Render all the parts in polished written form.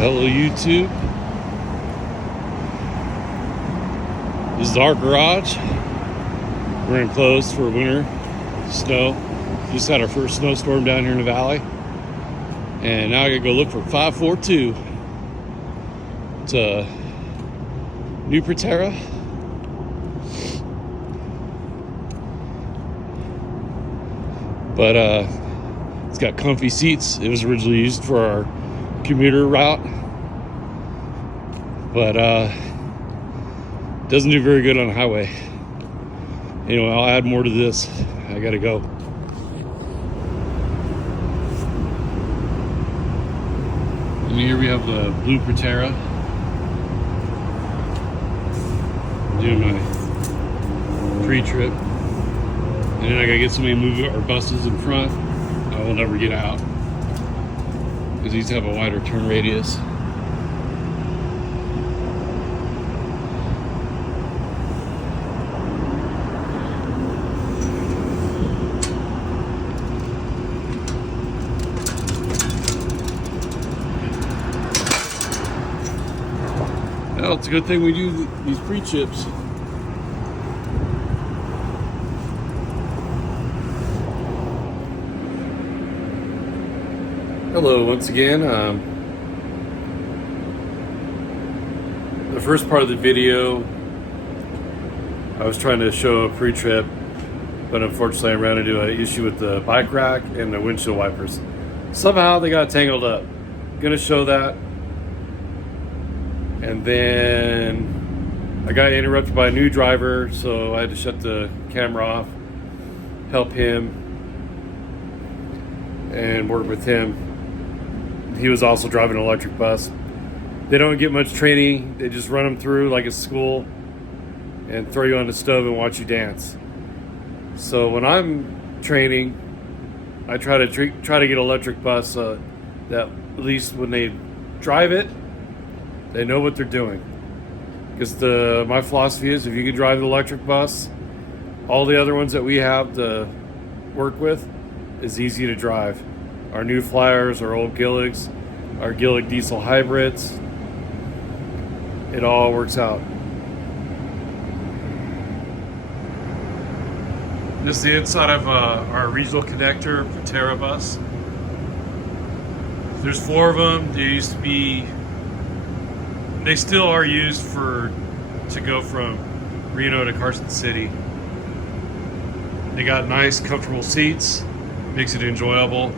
Hello YouTube. This is our garage. We're enclosed for winter snow. Just had our first snowstorm down here in the valley. And now I gotta go look for 542. It's a new Proterra. But it's got comfy seats. It was originally used for our commuter route, but doesn't do very good on the highway. Anyway, I'll add more to this. I gotta go. And here we have the blue Proterra. Doing my pre-trip, and then I gotta get somebody to move our buses in front. I will never get out because these have a wider turn radius. Well, it's a good thing we do these pre-chips. Hello once again. The first part of the video, I was trying to show a pre-trip, but unfortunately I ran into an issue with the bike rack and the windshield wipers. Somehow they got tangled up. Gonna show that. And then I got interrupted by a new driver, so I had to shut the camera off, help him, and work with him. He was also driving an electric bus. They don't get much training. They just run them through like a school and throw you on the stove and watch you dance. So when I'm training, I try to get an electric bus that at least when they drive it, they know what they're doing. Because my philosophy is, if you can drive an electric bus, all the other ones that we have to work with is easy to drive. Our new Flyers, our old Gilligs, our Gillig diesel hybrids, it all works out. This is the inside of our regional connector Proterra bus. There's 4 of them. They still are used to go from Reno to Carson City. They got nice, comfortable seats, makes it enjoyable.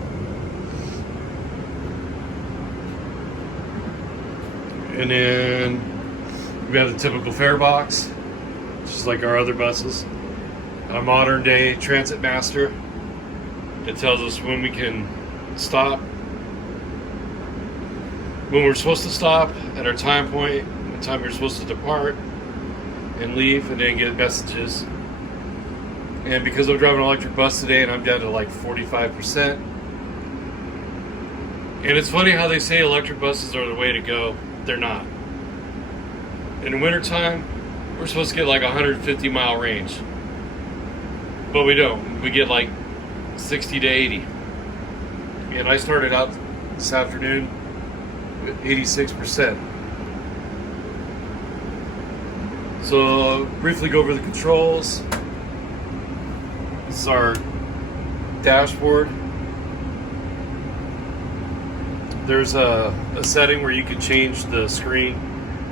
And then we have the typical fare box, just like our other buses. A modern day transit master. It tells us when we can stop, when we're supposed to stop at our time point, the time we're supposed to depart and leave, and then get messages. And because I'm driving an electric bus today and I'm down to like 45%, and it's funny how they say electric buses are the way to go. They're not. In the wintertime, we're supposed to get like 150 mile range, but we don't. We get like 60 to 80. And I started out this afternoon with 86%. So briefly go over the controls. This is our dashboard. There's a setting where you can change the screen.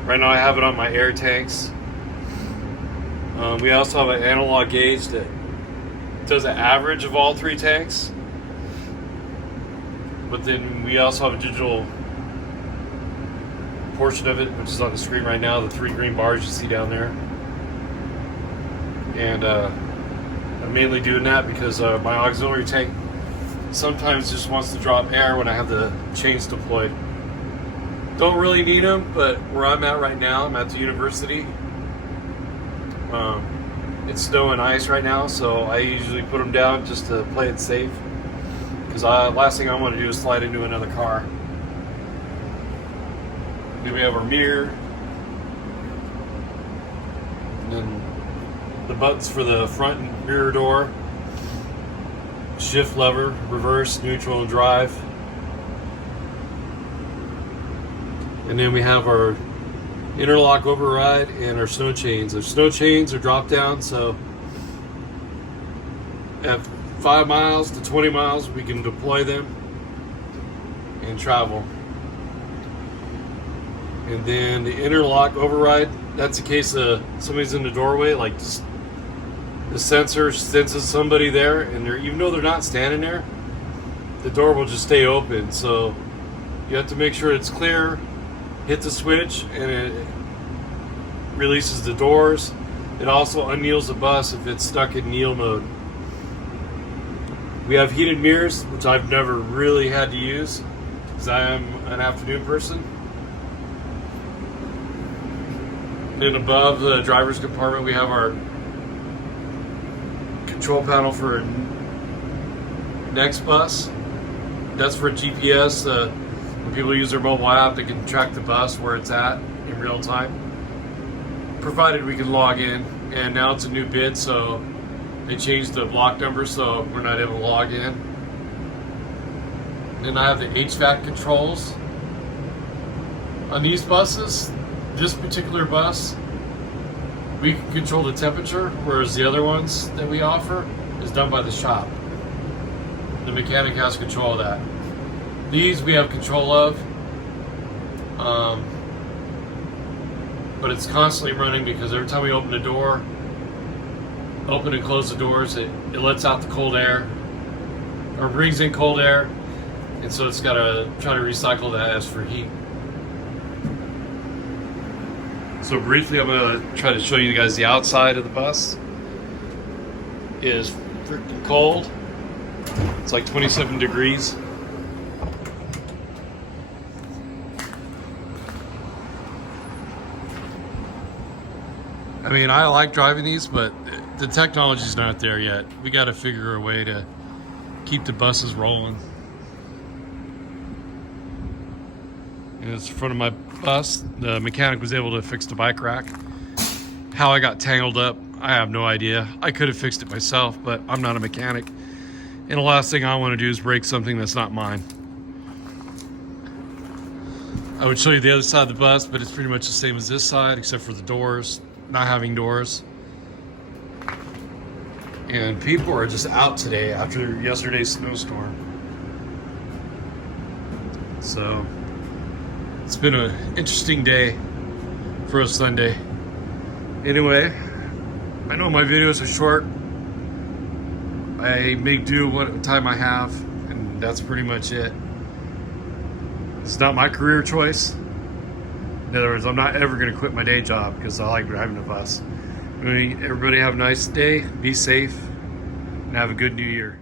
Right now I have it on my air tanks. We also have an analog gauge that does an average of all 3 tanks. But then we also have a digital portion of it, which is on the screen right now, the 3 green bars you see down there. And I'm mainly doing that because my auxiliary tank sometimes just wants to drop air when I have the chains deployed. Don't really need them, but where I'm at right now, I'm at the university. It's snow and ice right now, so I usually put them down just to play it safe. Because last thing I want to do is slide into another car. Then we have our mirror. And then the buttons for the front and rear door. shift lever, reverse, neutral, and drive. And then we have our interlock override and our snow chains. Our snow chains are drop down, so at 5 miles to 20 miles we can deploy them and travel. And then the interlock override, that's in case somebody's in the doorway, like just the sensor senses somebody there, and even though they're not standing there, the door will just stay open. So you have to make sure it's clear, hit the switch, and it releases the doors. It also unkneels the bus if it's stuck in kneel mode. We have heated mirrors, which I've never really had to use because I am an afternoon person. And then above the driver's compartment, we have our control panel for next bus. That's for GPS. When people use their mobile app, they can track the bus where it's at in real time, provided we can log in. And now it's a new bid, so they changed the block number, so we're not able to log in. Then I have the HVAC controls on these buses. This particular bus, we can control the temperature, whereas the other ones that we offer is done by the shop. The mechanic has control of that. These we have control of, but it's constantly running because every time we open the door, open and close the doors, it lets out the cold air, or brings in cold air, and so it's got to try to recycle that as for heat. So briefly, I'm going to try to show you guys the outside of the bus. It is freaking cold. It's like 27 degrees. I mean, I like driving these, but the technology's not there yet. We got to figure a way to keep the buses rolling. And it's in front of my bus. The mechanic was able to fix the bike rack. How I got tangled up, I have no idea. I could have fixed it myself, but I'm not a mechanic. And the last thing I want to do is break something that's not mine. I would show you the other side of the bus, but it's pretty much the same as this side, except for the doors, not having doors. And people are just out today after yesterday's snowstorm. So it's been an interesting day for a Sunday. Anyway, I know my videos are short. I make do what time I have, and that's pretty much it. It's not my career choice. In other words, I'm not ever going to quit my day job because I like driving a bus. Everybody have a nice day, be safe, and have a good new year.